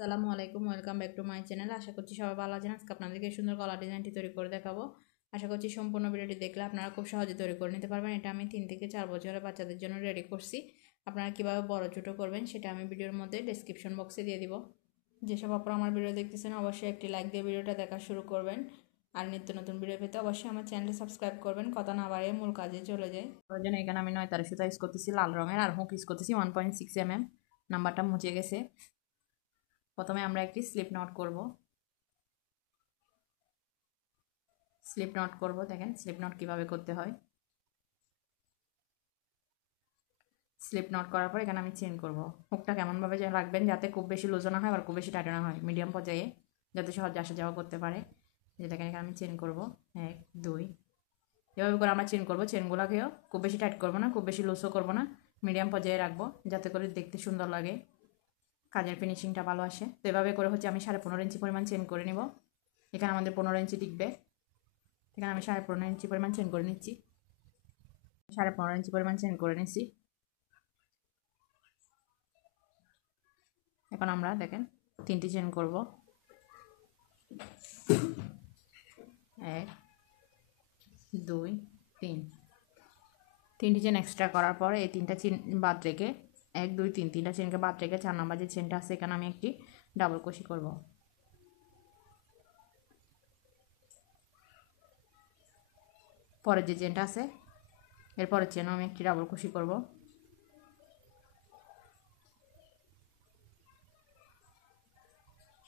আসসালামু আলাইকুম, welcome back to my channel. আশা করছি সবাই ভালো আছেন। আজকে আপনাদেরকে এই সুন্দর গলা ডিজাইনটি তৈরি করে দেখাবো। আশা করছি সম্পূর্ণ ভিডিওটি দেখলে আপনারা খুব সহজে তৈরি করে নিতে পারবেন। এটা আমি 3 থেকে 4 বছরের বাচ্চাদের জন্য রেডি করছি। আপনারা কীভাবে বড় ছোটো করবেন সেটা আমি ভিডিওর মধ্যে ডেসক্রিপশন বক্সে দিয়ে দিব। যেসব আপনারা আমার ভিডিও দেখতেছেন অবশ্যই একটি লাইক দিয়ে ভিডিওটা দেখা শুরু করবেন। আর নিত্য নতুন ভিডিও পেতে অবশ্যই আমার চ্যানেলটি সাবস্ক্রাইব করবেন। কথা না বাড়িয়ে মূল কাজে চলে যায়। তার জন্য এখানে আমি 9 তারের সুতা ইউজ করতেছি লাল রঙের, আর হুক ইউজ করতেছি 1.6 mm। নাম্বারটা মুছে গেছে। প্রথমে আমরা একটি স্লিপ নট করব। দেখেন স্লিপ নট কিভাবে করতে হয়। স্লিপ নট করার পর এখানে আমি চেন করব। হুকটা কেমনভাবে রাখবেন যাতে খুব বেশি লুজও না হয় আর খুব বেশি টাইটও না হয়, মিডিয়াম পর্যায়ে, যাতে সহজে আসা যাওয়া করতে পারে। যে দেখেন এখানে আমি চেন করব 1 2, এভাবে করে আমরা চেন করব। চেনগুলোকেও খুব বেশি টাইট করব না, খুব বেশি লুজও করব না, মিডিয়াম পর্যায়ে রাখবো যাতে করে দেখতে সুন্দর লাগে, কাজের ফিনিশিংটা ভালো আসে। তো এভাবে করে হচ্ছে আমি 15.5 ইঞ্চি পরিমাণ চেন করে নিব। এখানে আমাদের 15 ইঞ্চি টিকবে। এখানে আমি 15.5 ইঞ্চি পরিমাণ চেন করে নিচ্ছি। 15.5 ইঞ্চি পরিমাণ চেন করে নিচ্ছি। এখন আমরা দেখেন 3টি চেন করব। 1 2 3। 3টি চেন এক্সট্রা করার পরে এই 3টা চেন বাদ রেখে 1 2 3 3টা চেনকে বাদ রেখে 4 নম্বর যে চেনটা আছে এখানে আমি একটি ডাবল ক্রোশি করব। পরের যে চেনটা আছে এরপরের চেনও আমি একটি ডাবল ক্রোশি করব।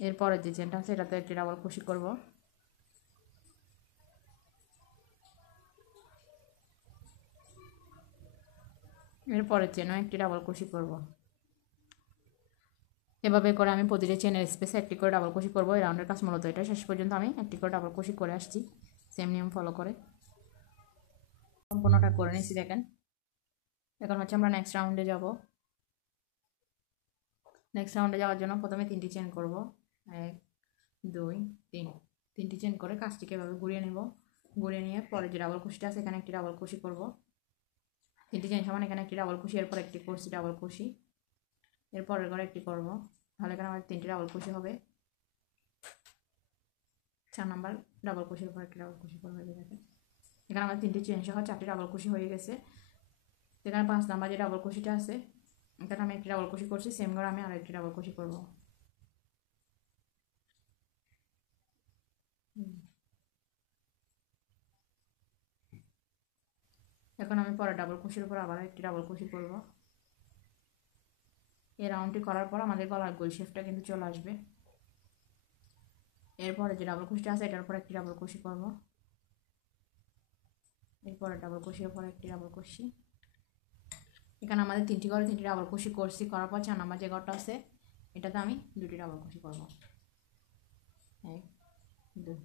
এরপরের যে চেনটা আছে এটাতে একটি ডাবল ক্রোশি করব। এরপরের চেনও একটি ডাবল ক্রোশি করব। এভাবে করে আমি প্রতিটি চেনের স্পেসে একটি করে ডাবল ক্রোশি করব। এই রাউন্ডের কাজ মূলত এটা। শেষ পর্যন্ত আমি একটি করে ডাবল ক্রোশি করে আসছি সেম নিয়ম ফলো করে। সম্পূর্ণটা করে নিয়েছি দেখেন। এখন হচ্ছে আমরা নেক্সট রাউন্ডে যাব। নেক্সট রাউন্ডে যাওয়ার জন্য প্রথমে 3টি চেন করব। 1 2 3। 3টি চেন করে কাজটিকে এভাবে ঘুরিয়ে নেব। ঘুরিয়ে নিয়ে পরে যে ডাবল ক্রোশিটা আছে এখানে একটি ডাবল ক্রোশি করব। 3টি চেন সমান এখানে একটি ডাবল ক্রোশি, এরপর একটি করছি ডাবল ক্রোশি, এরপরের ঘরে একটি করব। তাহলে এখানে আমাদের 3টি ডাবল ক্রোশি হবে। 4 নাম্বার ডাবল ক্রোশির উপর একটি ডাবল ক্রোশি করব। এখানে আমাদের 3টি চেন সহ 4টি ডাবল ক্রোশি হয়ে গেছে। এখানে 5 নাম্বার যে ডাবল ক্রোশিটা আছে এখানে আমি একটি ডাবল ক্রোশি করছি, সেম করে আমি আরেকটি ডাবল ক্রোশি করব। এখন আমি পরে ডাবল ক্রোশির উপর আবার একটি ডাবল ক্রোশি করব। এই রাউন্ডটি করার পর আমাদের গলার গোল শেপটা কিন্তু চলে আসবে। এরপরে যে ডাবল ক্রোশিটা আছে এটার উপর একটি ডাবল ক্রোশি করব। এরপরে ডাবল ক্রোশির উপর একটি ডাবল ক্রোশি। এখানে আমাদের 3টি ঘরে 3টি ডাবল ক্রোশি করছি। করার পর 4 নাম্বার যে ঘরটা আছে এটাতে আমি 2টি ডাবল ক্রোশি করব। 1 2।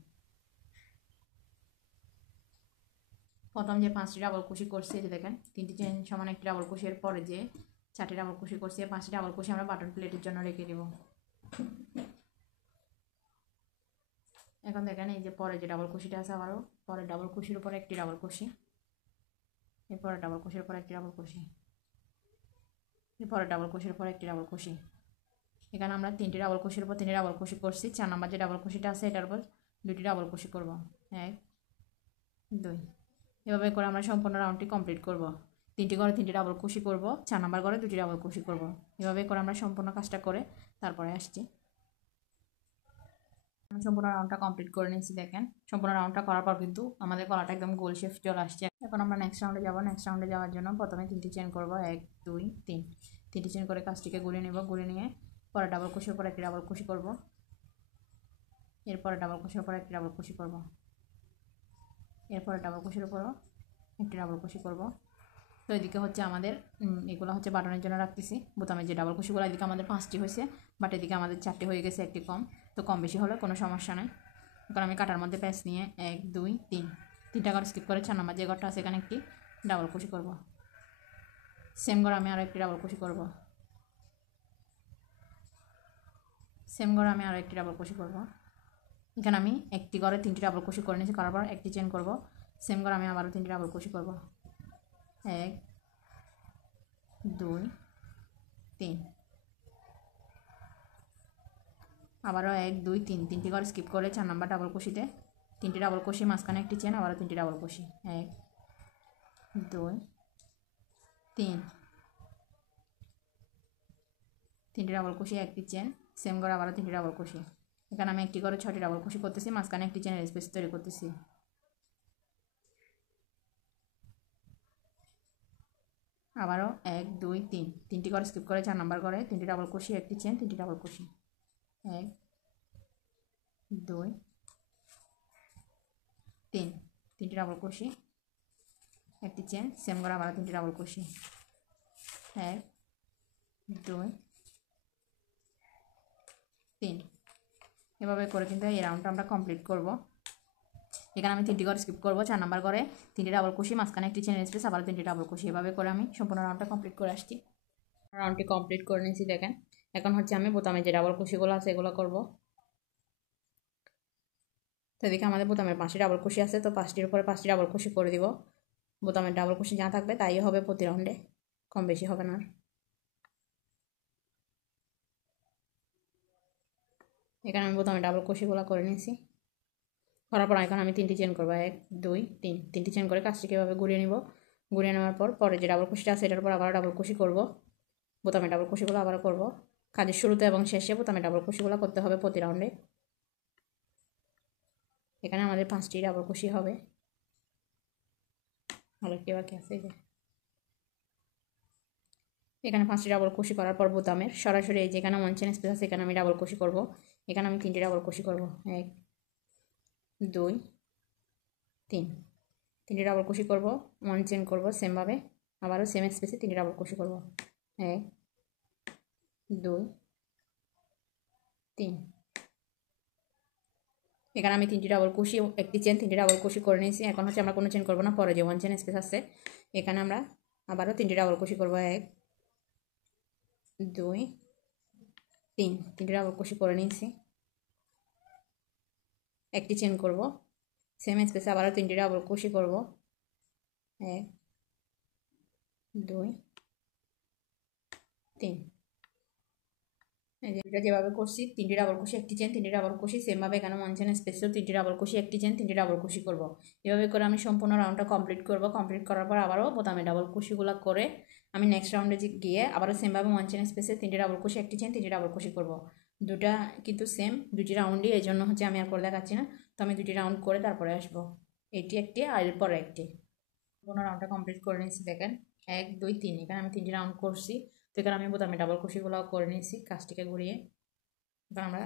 প্রথম যে 5টি ডাবল ক্রোশি করছি যে দেখেন 3টি চেন সমান একটি ডাবল ক্রোশি, এর পরে যে 4টি ডাবল ক্রোশি করছি 5টি ডাবল ক্রোশি আমরা বাটন প্লেটের জন্য রেখে দেব। এখন দেখেন এই যে পরে যে ডাবল ক্রোশিটা আছে আবারও পরের ডাবল ক্রোশির উপর একটি ডাবল ক্রোশি, এরপরে ডাবল ক্রোশির উপর একটি ডাবল ক্রোশি, এরপরে ডাবল ক্রোশির উপর একটি ডাবল ক্রোশি। এখানে আমরা 3টি ডাবল ক্রোশির উপর 3টি ডাবল ক্রোশি করছি। 4 নাম্বার যে ডাবল ক্রোশিটা আছে এটার উপর 2টি ডাবল ক্রোশি করব। 1 2। এভাবে করে আমরা সম্পূর্ণ রাউন্ডটি কমপ্লিট করব। 3টি ঘরে 3টি ডাবল ক্রোশি করব, 4 নাম্বার ঘরে 2টি ডাবল ক্রোশি করব। এভাবে করে আমরা সম্পূর্ণ কাজটা করে তারপরে আসছি। আমি সম্পূর্ণ রাউন্ডটা কমপ্লিট করে নিয়েছি দেখেন। সম্পূর্ণ রাউন্ডটা করার পর কিন্তু আমাদের গলাটা একদম গোল শেপ চলে আসছে। এখন আমরা নেক্সট রাউন্ডে যাব। নেক্সট রাউন্ডে যাওয়ার জন্য প্রথমে 3টি চেন করব। 1 2 3। 3টি চেন করে কাজটিকে ঘুরিয়ে নেব। ঘুরিয়ে নিয়ে পরে ডাবল ক্রোশির উপর একটি ডাবল ক্রোশি করব, এরপরে ডাবল ক্রোশির উপর একটি ডাবল ক্রোশি করব, এরপরে ডাবল ক্রোশির উপরও একটি ডাবল ক্রোশি করব। তো এদিকে হচ্ছে আমাদের এগুলো হচ্ছে বাটনের জন্য রাখতেছি। বোতামের যে ডাবল ক্রোশিগুলো এদিকে আমাদের 5টি হয়েছে, বাট এদিকে আমাদের 4টি হয়ে গেছে, একটি কম। তো কম বেশি হলে কোনো সমস্যা নেই। এখন আমি কাটার মধ্যে প্যাচ নিয়ে 1 2 3, 3টা ঘর স্কিপ করে 4 নাম্বার যে ঘরটা আছে এখানে একটি ডাবল ক্রোশি করব। সেম ঘরে আমি আরও একটি ডাবল ক্রোশি করব। সেম ঘরে আমি আরও একটি ডাবল ক্রোশি করব। এখানে আমি একটি ঘরে 3টি ডাবল ক্রোশি করে নিয়েছি। করার পর একটি চেন করব। সেম ঘরে আমি আবারও 3টি ডাবল ক্রোশি করব। 1 2 3। আবারও 1 2 3 তিনটি করে স্কিপ করে 4 নাম্বার ডাবল কুশিতে 3টি ডাবল কুশি, মাঝখানে একটি চেন, আবারও 3টি ডাবল কুশি, 1 2 3, 3টি ডাবল কুশি, একটি চেন, সেম করে আবারও 3টি ডাবল কুশি। এখানে আমি একটি করে 6টি ডাবল কুশি করতেছি, মাঝখানে একটি চেনের স্পেস তৈরি করতেছি। আবারও 1 2 3, তিনটি করে স্কিপ করে 4 নাম্বার করে 3টি ডাবল কুশি, একটি চেন, 3টি ডাবল কুশি, 1 2 3, 3টি ডাবল কুশি, একটি চেন, সেম করে আবারও 3টি ডাবল কুশি, 1 2 3। এভাবে করে কিন্তু এই রাউন্ডটা আমরা কমপ্লিট করব। এখানে আমি 3টি করে স্কিপ করব, 4 নাম্বার করে 3টি ডাবল কুশি, মাঝখানে একটি চেনের স্পেস, আবার 3টি ডাবল কুশি। এভাবে করে আমি সম্পূর্ণ রাউন্ডটা কমপ্লিট করে আসছি। রাউন্ডটি কমপ্লিট করে নিয়েছি দেখেন। এখন হচ্ছে আমি বোতামে যে ডাবল কুশিগুলো আছে এগুলো করব। তো এদিকে আমাদের বোতামের 5টি ডাবল কুশি আছে, তো 5টির উপরে 5টি ডাবল কুশি করে দিব। বোতামের ডাবল কুশি যা থাকবে তাই হবে প্রতি রাউন্ডে, কম বেশি হবে না। এখানে আমি বোতামে ডাবল কুশিগুলো করে নিয়েছি। করার পর এখন আমি 3টি চেন করবো, 1 2 3, 3টি চেন করে কাজটিকে এভাবে ঘুরিয়ে নিব। ঘুরিয়ে নেওয়ার পর পরে যে ডাবল কুশিটা আছে এটার উপর আবার ডাবল কুশি করব। বোতামে ডাবল কুশিগুলো আবার করব। কাজের শুরুতে এবং শেষে বোতামে ডাবল কুশিগুলো করতে হবে প্রতি রাউন্ডে। এখানে আমাদের 5টি ডাবল কুশি হবে। আরেকটি বাকি আছে, এখানে 5টি ডাবল কুশি করার পর বোতামের সরাসরি এই যেখানে 1 চেন স্পেস আছে এখানে আমি ডাবল কুশি করব। এখানে আমি 3টি ডাবল কুশি করব, 1 2 3, 3টি ডাবল কুশি করব, 1 চেন করব সেমভাবে, আবারও সেম স্পেসে 3টি ডাবল কুশি করব, 1 2 3। এখানে আমি 3টি ডাবল কুশি, একটি চেন, 3টি ডাবল কুশি করে নিয়েছি। এখন হচ্ছে আমরা কোনো চেন করব না, পরে যে 1 চেন স্পেস আছে এখানে আমরা আবারও 3টি ডাবল কুশি করব, 1 2 3, 3টি ডাবল কুশি করে নিয়েছি। একটি চেন করব, সেম স্পেসে আবারও 3টি ডাবল কুশি করব, 1 2 3। এটা যেভাবে করছি 3টি ডাবল কুশি, একটি চেন, 3টি ডাবল কুশি, সেমভাবে এখানে 1 চেন স্পেসেও 3টি ডাবল কুশি, একটি চেন, 3টি ডাবল কুশি করব। এভাবে করে আমি সম্পূর্ণ রাউন্ডটা কমপ্লিট করব। কমপ্লিট করার পর আবারও বোতামে ডাবল কুশিগুলো করে আমি নেক্সট রাউন্ডে গিয়ে আবারও সেমভাবে 1 চেন স্পেসে 3টি ডাবল কুশি, একটি চেন, 3টি ডাবল কুশি করব। দুটা কিন্তু সেম, দুটি রাউন্ডই, এই জন্য হচ্ছে আমি আর করে দেখাচ্ছি না। তো আমি দুটি রাউন্ড করে তারপরে আসবো। এটি একটি আর এরপরে একটি। সম্পূর্ণ রাউন্ডটা কমপ্লিট করে নিয়েছি দেখেন, 1 2 3। এখানে আমি 3টি রাউন্ড করছি। তো এখানে আমি বোতামে ডাবল কুশিগুলো করে নিয়েছি কাজটিকে ঘুরিয়ে। এবার আমরা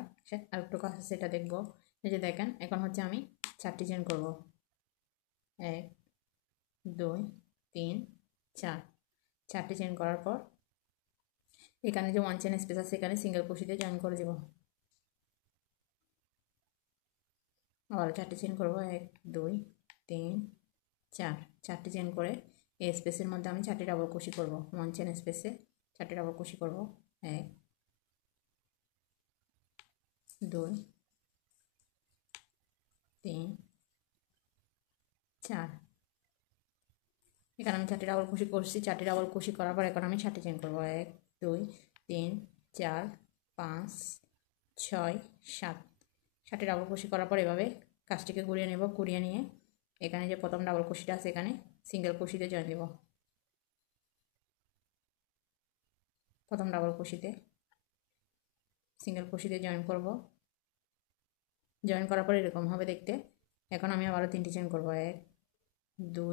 আরেকটু কাজ আছে সেটা দেখবো। এই যে দেখেন, এখন হচ্ছে আমি 4টি চেন করব, 1 2 3 4। 4টি চেন করার পর এখানে যে 1 চেন স্পেস আছে এখানে সিঙ্গেল কুশিতে জয়েন করে দেব। আবার 4টি চেন করব, 1 2 3 4। 4টি চেন করে এই স্পেসের মধ্যে আমি 4টি ডাবল কুশি করব। 1 চেন স্পেসে 4টি ডাবল কুশি করব, 1 2 3 4। এখানে আমি 4টি ডাবল কুশি করছি। 4টি ডাবল কুশি করার পর এখন আমি 4টি চেন করব, 1 2 3 4 5 6 7। 7টি ডাবল কুশি করার পর এভাবে কাজটিকে ঘুরিয়ে নেব। ঘুরিয়ে নিয়ে এখানে যে প্রথম ডাবল কুশিটা আছে এখানে সিঙ্গেল কুশিতে জয়েন দেব। প্রথম ডাবল কুশিতে সিঙ্গেল কুশিতে জয়েন করব। জয়েন করার পর এরকম হবে দেখতে। এখন আমি আবারও 3টি চেন করব, 1 2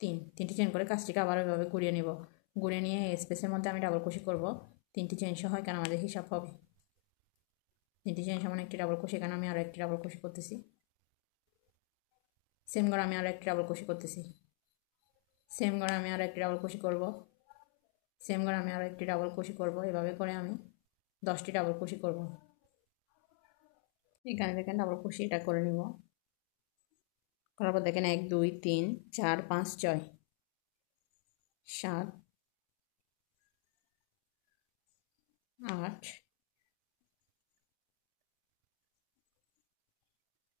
3। 3টি চেন করে কাজটিকে আবার এভাবে ঘুরিয়ে নেব। ঘুরিয়ে নিয়ে এই স্পেসের মধ্যে আমি ডাবল কুশি করব। 3টি চেন সহ এখানে আমাদের হিসাব হবে 3টি চেন সমান একটি ডাবল কুশি। এখানে আমি আরও একটি ডাবল কুশি করতেছি। সেম করে আমি আরও একটি ডাবল কুশি করতেছি। সেম করে আমি আরও একটি ডাবল কুশি করব। সেম করে আমি আরও একটি ডাবল কুশি করব। এভাবে করে আমি 10টি ডাবল কুশি করব। এখানে দেখেন ডাবল কুশি এটা করে নিব। করার পর দেখেন 1 2 3 4 5 6 7 8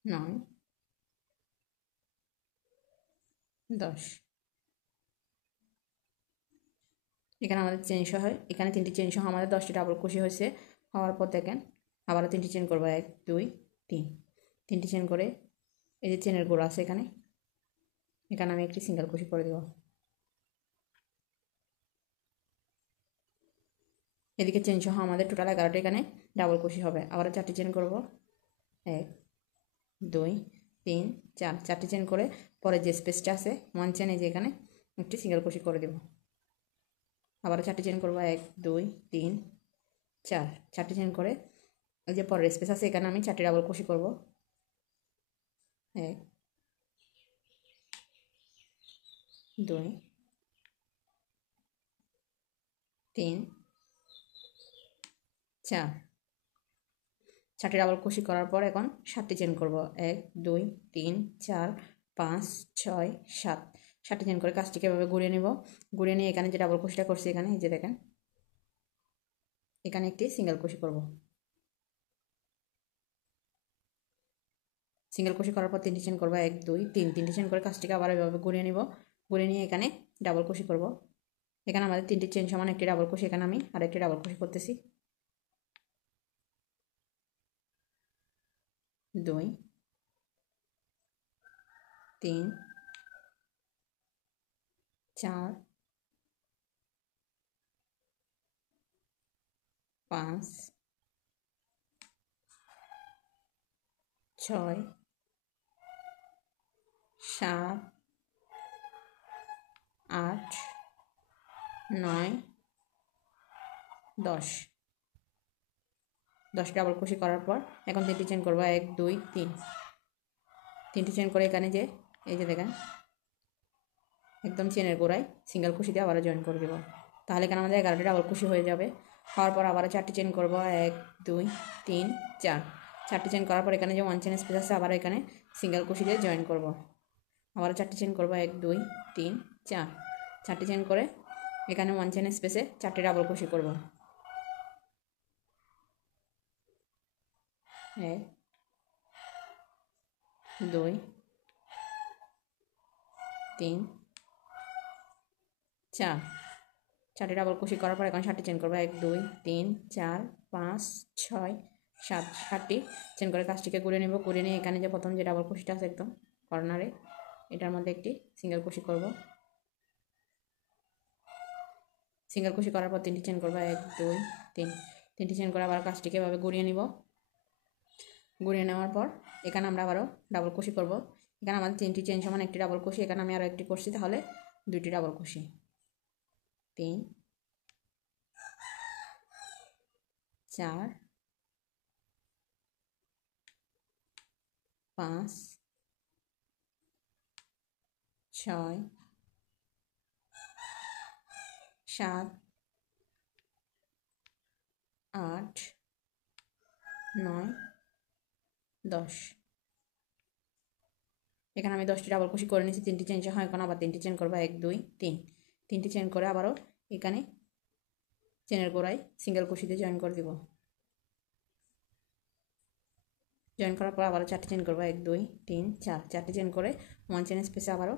9 10। এখানে আমাদের চেন সহ, এখানে 3টি চেন সহ আমাদের 10টি ডাবল কুশি হয়েছে। হওয়ার পর দেখেন আবারও 3টি চেন করবো, 1 2 3, 3টি চেন করে এই যে চেনের গোড়া আছে এখানে আমি একটি সিঙ্গেল কুশি করে দেব। এদিকে চেন সহ আমাদের টোটাল 11টা এখানে ডাবল কুশি হবে। আবারও 4টি চেন করব, 1 2 3 4, 4টি চেন করে পরে যে স্পেসটা আছে 1 চেন এই যে এখানে একটি সিঙ্গেল কুশি করে দেব। আবারও 4টি চেন করব, 1 2 3 4, 4টি চেন করে এই যে পরের স্পেস আছে এখানে আমি 4টি ডাবল কুশি করব, 1 2 3 4, 4টি ডাবল কুশি করার পর এখন 7টি চেন করব, 1 2 3 4 5 6 7, 7টি চেন করে কাজটিকে এভাবে ঘুরিয়ে নেব। ঘুরিয়ে নিয়ে এখানে যে ডাবল কুশিটা করছি এখানে এই যে দেখেন এখানে একটি সিঙ্গেল কুশি করব। সিঙ্গেল কুশি করার পর 3টি চেন করব, 1 2 3, 3টি চেন করে কাজটিকে আবার এভাবে ঘুরিয়ে নিব। ঘুরিয়ে নিয়ে এখানে ডাবল কুশি করব। এখানে আমাদের 3টি চেন সমান একটি ডাবল কুশি, এখানে আমি আরেকটি ডাবল কুশি করতেছি, 2 3 4 5 6 7 8 9 10, 10 ডাবল কুশি করার পর এখন 3টি চেন করব, 1 2 3, 3টি চেন করে এখানে যে এই যে দেখেন একদম চেনের গোড়ায় সিঙ্গেল কুশি দিয়ে আবারও জয়েন করে দেব। তাহলে এখানে আমাদের 11টি ডাবল কুশি হয়ে যাবে। হওয়ার পর আবারও 4টি চেন করব, 1 2 3 4, 4টি চেন করার পর এখানে যে 1 চেন স্পেস আছে আবার এখানে সিঙ্গেল কুশি দিয়ে জয়েন করব। আবারও 4টি চেন করব, 1 2 3 4, 4টি চেন করে এখানে 1 চেন স্পেসে 4টি ডাবল কুশি করব, 1 2 3 4, 4টি ডাবল কুশি করার পর এখন 7টি চেন করবো, 1 2 3 4 5 6 7, 7টি চেন করে কাজটিকে ঘুরে নেব। ঘুরে নিয়ে এখানে যে প্রথম যে ডাবল কুশিটা আছে একদম কর্নারে এটার মধ্যে একটি সিঙ্গেল কুশি করব। সিঙ্গেল কুশি করার পর 3টি চেন করবো, 1 2 3, 3টি চেন করে আবার কাজটিকে এভাবে ঘুরিয়ে নিব। ঘুরিয়ে নেওয়ার পর এখানে আমরা আবারও ডাবল কুশি করব। এখানে আমাদের 3টি চেন সমান একটি ডাবল কুশি, এখানে আমি আরও একটি করছি তাহলে 2টি ডাবল কুশি, 3 4 5 6 7 8 9 10, এখানে আমি 10টি ডাবল কুশি করে নিয়েছি। 3টি চেন হয় এখন আবার 3টি চেন করবো, 1 2 3, 3টি চেন করে আবারও এখানে চেনের গোড়ায় সিঙ্গেল কুশিতে জয়েন করে দিব। জয়েন করার পর আবারও 4টি চেন করবো, 1 2 3 4, 4টি চেন করে 1 চেন স্পেসে আবারও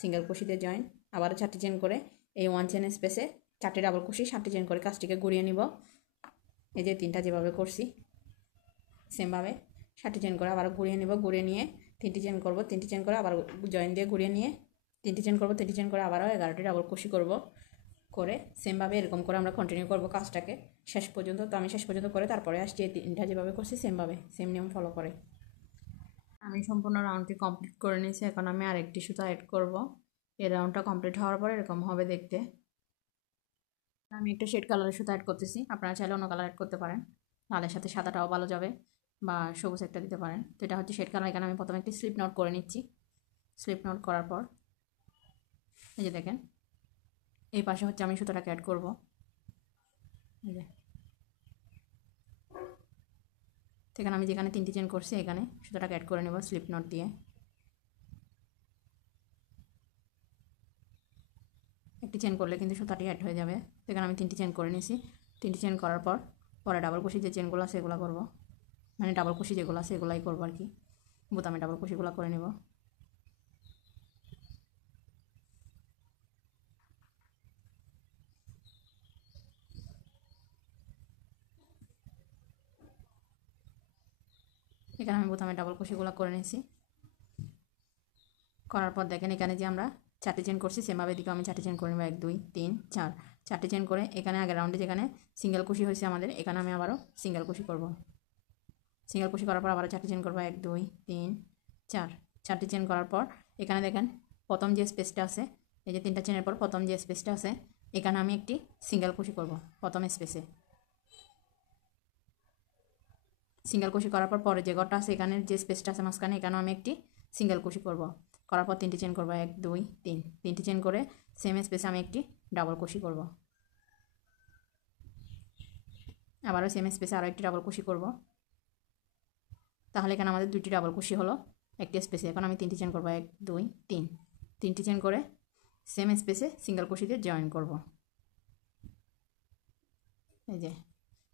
সিঙ্গেল কুশিতে জয়েন, আবারও 4টি চেন করে এই 1 চেন স্পেসে 4টি ডাবল কুশি 7টি চেন করে কাজটিকে ঘুরিয়ে নিব। এই যে 3টা যেভাবে করছি সেমভাবে 7টি চেন করে আবারও ঘুরিয়ে নিব। ঘুরিয়ে নিয়ে 3টি চেন করব, 3টি চেন করে আবার জয়েন দিয়ে ঘুরিয়ে নিয়ে 3টি চেন করব, 3টি চেন করে আবারও 11টি ডাবল কুশি করব। করে সেমভাবে এরকম করে আমরা কন্টিনিউ করব কাজটাকে শেষ পর্যন্ত। তো আমি শেষ পর্যন্ত করে তারপরে আসছি এই 3টা যেভাবে করছি সেমভাবে সেম নিয়ম ফলো করে। আমি সম্পূর্ণ রাউন্ডটি কমপ্লিট করে নিয়েছি। এখন আমি আরেকটি সুতা অ্যাড করব। এই রাউন্ডটা কমপ্লিট হওয়ার পর এরকম হবে দেখতে। আমি একটা শেড কালারের সুতা অ্যাড করতেছি, আপনারা চাইলে অন্য কালার অ্যাড করতে পারেন, লালের সাথে সাদাটাও ভালো যাবে, বা সবুজ একটা দিতে পারেন। তো এটা হচ্ছে শেড কালার। এখানে আমি প্রথমে একটি স্লিপ নোট করে নিচ্ছি। স্লিপ নোট করার পর এই যে দেখেন এই পাশে হচ্ছে আমি সুতাটাকে অ্যাড করব। এই যে এখানে আমি যেখানে 3টি চেন করছি এখানে সুতাটাকে অ্যাড করে নেব স্লিপ নোট দিয়ে। একটি চেন করলে কিন্তু সুতাটি অ্যাড হয়ে যাবে। এখানে আমি 3টি চেন করে নিয়েছি। 3টি চেন করার পর পরে ডাবল কুশি যে চেনগুলো আছে সেগুলো করব, মানে ডাবল কুশি যেগুলো আছে সেগুলাই করবো আর কি। বোতামে ডাবল কুশিগুলো করে নেব। এখানে আমি প্রথমে ডাবল ক্রোশেগুলো করে নিয়েছি। করার পর দেখেন এখানে যে আমরা 4টি চেন করছি সেমভাবে দিকেও আমি 4টি চেন করে নেব, 1 2 3 4, 4টি চেন করে এখানে আগের রাউন্ডে যেখানে সিঙ্গেল কুশি হয়েছে আমাদের এখানে আমি আবারও সিঙ্গেল কুশি করব। সিঙ্গেল কুশি করার পর আবারও 4টি চেন করব, 1 2 3 4, 4টি চেন করার পর এখানে দেখেন প্রথম যে স্পেসটা আছে, এই যে 3টা চেনের পর প্রথম যে স্পেসটা আছে এখানে আমি একটি সিঙ্গেল কুশি করব। প্রথম স্পেসে সিঙ্গেল কুশি করার পর পরে যে ঘরটা আছে এখানে যে স্পেসটা আছে মাঝখানে এখানেও আমি একটি সিঙ্গেল কুশি করব। করার পর 3টি চেন করব, 1 2 3, 3টি চেন করে সেম স্পেসে আমি একটি ডাবল কুশি করব। আবারও সেম স্পেসে আরও একটি ডাবল কুশি করব। তাহলে এখানে আমাদের 2টি ডাবল কুশি হলো একটি স্পেসে। এখন আমি 3টি চেন করব, 1 2 3, 3টি চেন করে সেম স্পেসে সিঙ্গেল কুশি দিয়ে জয়েন করব। এই যে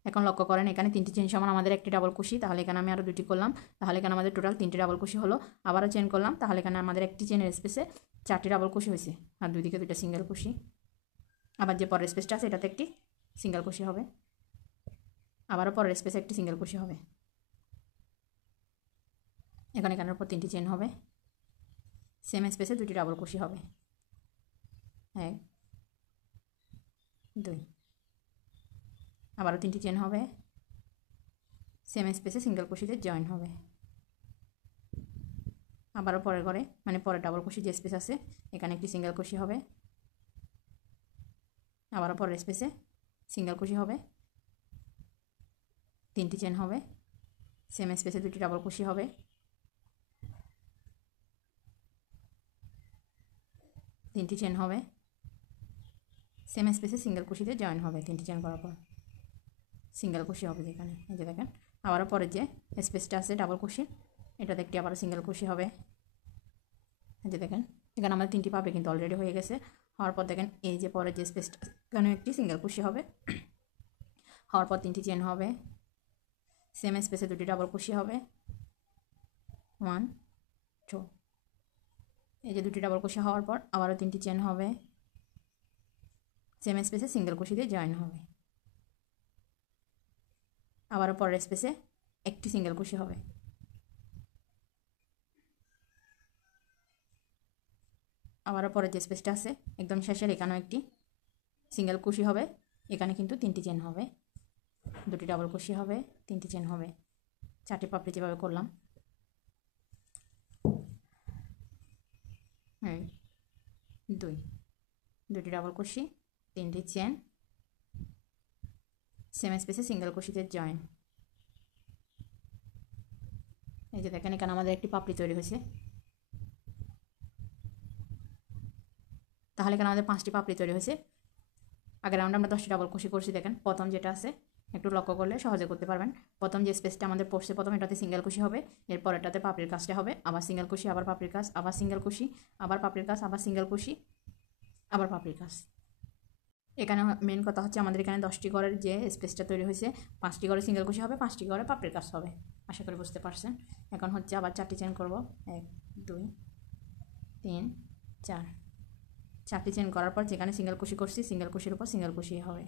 এখন লক্ষ্য করেন এখানে 3টি চেন সমান আমাদের একটি ডাবল কুশি, তাহলে এখানে আমি আরও 2টি করলাম, তাহলে এখানে আমাদের টোটাল 3টি ডাবল কুশি হলো। আবারও চেন করলাম, তাহলে এখানে আমাদের একটি চেনের স্পেসে 4টি ডাবল কুশি হয়েছে আর দুই দিকে 2টা সিঙ্গেল কুশি। আবার যে পরের স্পেসটা আছে এটাতে একটি সিঙ্গেল কুশি হবে, আবারও পরের স্পেসে একটি সিঙ্গেল কুশি হবে। এখন এখানের উপর 3টি চেন হবে, সেম স্পেসে 2টি ডাবল কুশি হবে, 1 2, আবারও 3টি চেন হবে, সেম স্পেসে সিঙ্গেল কুশিতে জয়েন হবে। আবারও পরের ঘরে মানে পরের ডাবল কুশি যে স্পেস আছে এখানে একটি সিঙ্গেল কুশি হবে, আবারও পরের স্পেসে সিঙ্গেল কুশি হবে, 3টি চেন হবে, সেম স্পেসে 2টি ডাবল কুশি হবে, তিনটি চেন হবে, সেম স্পেসে সিঙ্গেল কুশিতে জয়েন হবে। 3টি চেন করার পর সিঙ্গেল কুশি হবে যেখানে, এই যে দেখেন আবারও পরের যে স্পেসটা আছে ডাবল কুশি এটাতে একটি আবারও সিঙ্গেল কুশি হবে। এই যে দেখেন এখানে আমাদের 3টি পাবে কিন্তু অলরেডি হয়ে গেছে। হওয়ার পর দেখেন এই যে পরের যে স্পেসটা এখানেও একটি সিঙ্গেল কুশি হবে, হওয়ার পর 3টি চেন হবে, সেম স্পেসে 2টি ডাবল কুশি হবে, 1 2, এই যে 2টি ডাবল কুশি হওয়ার পর আবারও 3টি চেন হবে, সেম স্পেসে সিঙ্গেল কুশি দিয়ে জয়েন হবে, আবারও পরের স্পেসে একটি সিঙ্গেল কুশি হবে, আবারও পরের যে স্পেসটা আছে একদম শেষের এখানেও একটি সিঙ্গেল কুশি হবে, এখানে কিন্তু 3টি চেন হবে, 2টি ডাবল কুশি হবে, 3টি চেন হবে, 4টি পাপড়ি যেভাবে করলাম, 2, 2টি ডাবল কুশি, 3টি চেন, সেম স্পেসে সিঙ্গেল কুশিতে জয়েন। এই যে দেখেন এখানে আমাদের একটি পাপড়ি তৈরি হয়েছে, তাহলে এখানে আমাদের 5টি পাপড়ি তৈরি হয়েছে। আগের রাউন্ডে আমরা 10টি ডাবল কুশি করছি, দেখেন প্রথম যেটা আছে একটু লক্ষ্য করলে সহজে করতে পারবেন। প্রথম যে স্পেসটা আমাদের পড়ছে প্রথম এটাতে সিঙ্গেল কুশি হবে, এরপর এটাতে পাপড়ির কাজটা হবে, আবার সিঙ্গেল কুশি, আবার পাপড়ির কাজ, আবার সিঙ্গেল কুশি, আবার পাপড়ির কাজ, আবার সিঙ্গেল কুশি, আবার পাপড়ির কাজ। এখানে মেন কথা হচ্ছে আমাদের এখানে 10টি ঘরের যে স্পেসটা তৈরি হয়েছে 5টি ঘরে সিঙ্গেল কুশি হবে, 5টি ঘরে পাপড়ির কাজ হবে। আশা করি বুঝতে পারছেন। এখন হচ্ছে আবার 4টি চেন করব, 1 2 3 4, 4টি চেন করার পর যেখানে সিঙ্গেল কুশি করছি সিঙ্গেল কুশির উপর সিঙ্গেল কুশি হবে।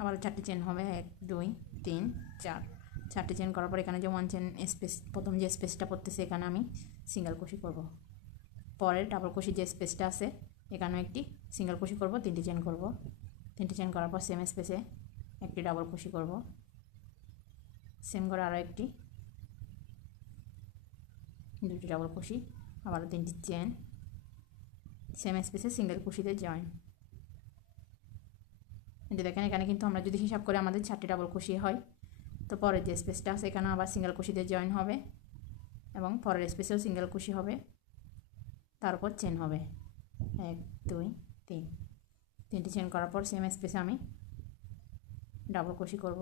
আবার 4টি চেন হবে, 1 2 3 4, 4টি চেন করার পর এখানে যে 1 চেন স্পেস প্রথম যে স্পেসটা পড়তেছে এখানে আমি সিঙ্গেল কুশি করব। পরের ডাবল কুশি যে স্পেসটা আছে এখানেও একটি সিঙ্গেল কুশি করব, 3টি চেন করব, 3টি চেন করার পর সেম স্পেসে একটি ডাবল কুশি করব, সেম করে আরও একটি, 2টি ডাবল কুশি, আবারও 3টি চেন, সেম স্পেসে সিঙ্গেল কুশিতে জয়েন। এটা দেখেন এখানে কিন্তু আমরা যদি হিসাব করে আমাদের 4টি ডাবল কুশি হয়, তো পরের যে স্পেসটা আছে এখানে আবার সিঙ্গেল কুশিতে জয়েন হবে এবং পরের স্পেসেও সিঙ্গেল কুশি হবে, তারপর চেন হবে 1 2 3, 3টি চেন করার পর সেম স্পেসে আমি ডাবল কুশি করব,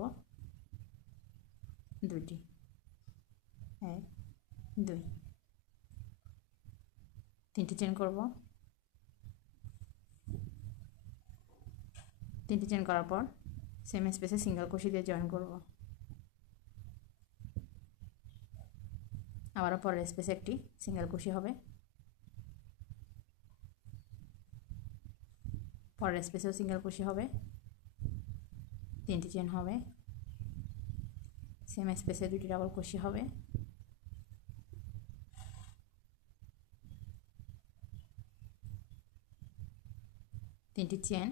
2টি, 1 2, 3টি চেন করব, 3টি চেন করার পর সেম স্পেসে সিঙ্গেল কুশি দিয়ে জয়েন করব, আবারও পরের স্পেসে একটি সিঙ্গেল কুশি হবে, পরের স্পেসেও সিঙ্গেল কুশি হবে, 3টি চেন হবে, সেম স্পেসে 2টি ডাবল কুশি হবে, 3টি চেন,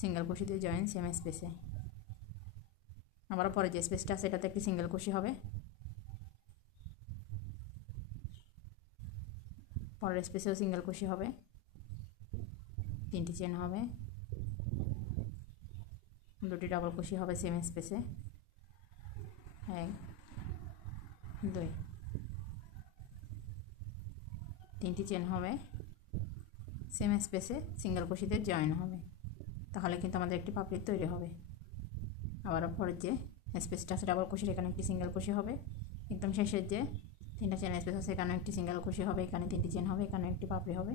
সিঙ্গেল কুশি দিয়ে জয়েন সেম স্পেসে। আবারও পরে যে স্পেসটা আছে এটাতে একটি সিঙ্গেল কুশি হবে, পরের স্পেসেও সিঙ্গেল কুশি হবে, 3টি চেন হবে, 2টি ডাবল কুশি হবে সেম স্পেসে, 1 2, 3টি চেন হবে, সেম স্পেসে সিঙ্গেল কুশিতে জয়েন হবে, তাহলে কিন্তু আমাদের একটি পাপড়ি তৈরি হবে। আবারও পরের যে স্পেসটা আছে ডাবল কুশির এখানে একটি সিঙ্গেল কুশি হবে, একদম শেষের যে 3টা চেন স্পেস আছে এখানে একটি সিঙ্গেল কুশি হবে, এখানে 3টি চেন হবে, এখানে একটি পাপড়ি হবে,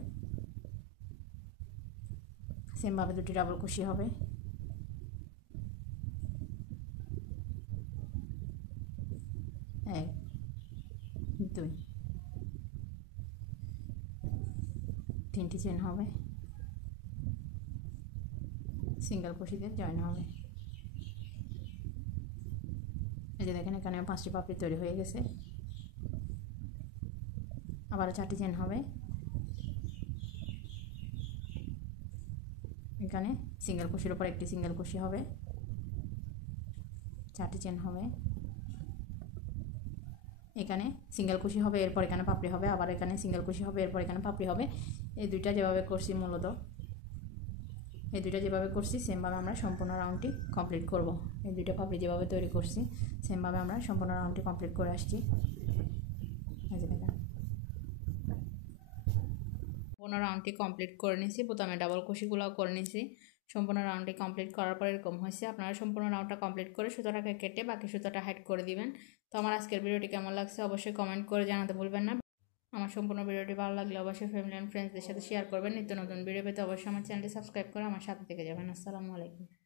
সেমভাবে 2টি ডাবল কুশি হবে, 1 2, 3টি চেন হবে, সিঙ্গেল কুশিতে জয়েন হবে। এই যে দেখেন এখানে 5টি পাপড়ি তৈরি হয়ে গেছে। আবারও 4টি চেন হবে, এখানে সিঙ্গেল কুশির উপর একটি সিঙ্গেল কুশি হবে, 4টি চেন হবে, এখানে সিঙ্গেল কুশি হবে, এরপর এখানে পাপড়ি হবে, আবার এখানে সিঙ্গেল কুশি হবে, এরপর এখানে পাপড়ি হবে। এই দুইটা যেভাবে করছি মূলত এই দুইটা যেভাবে করছি সেমভাবে আমরা সম্পূর্ণ রাউন্ডটি কমপ্লিট করব। এই দুইটা পাপড়ি যেভাবে তৈরি করছি সেমভাবে আমরা সম্পূর্ণ রাউন্ডটি কমপ্লিট করে আসছি। এই যে দেখেন সম্পূর্ণ রাউন্ডটি কমপ্লিট করে নিয়েছি, প্রথমে ডাবল কুশিগুলোও করে নিয়েছি। সম্পূর্ণ রাউন্ডটি কমপ্লিট করার পর এরকম হয়েছে। আপনারা সম্পূর্ণ রাউন্ডটা কমপ্লিট করে সুতোটাকে কেটে বাকি সুতোটা হাইড করে দিবেন। তো আমার আজকের ভিডিওটি কেমন লাগছে অবশ্যই কমেন্ট করে জানাতে ভুলবেন না। আমার সম্পূর্ণ ভিডিওটি ভালো লাগলে অবশ্যই ফ্যামিলি অ্যান্ড ফ্রেন্ডসদের সাথে শেয়ার করবেন। নিত্য নতুন ভিডিও পেতে অবশ্যই আমার চ্যানেলটি সাবস্ক্রাইব করে আমার সাথে থেকে যাবেন। আসসালামু আলাইকুম।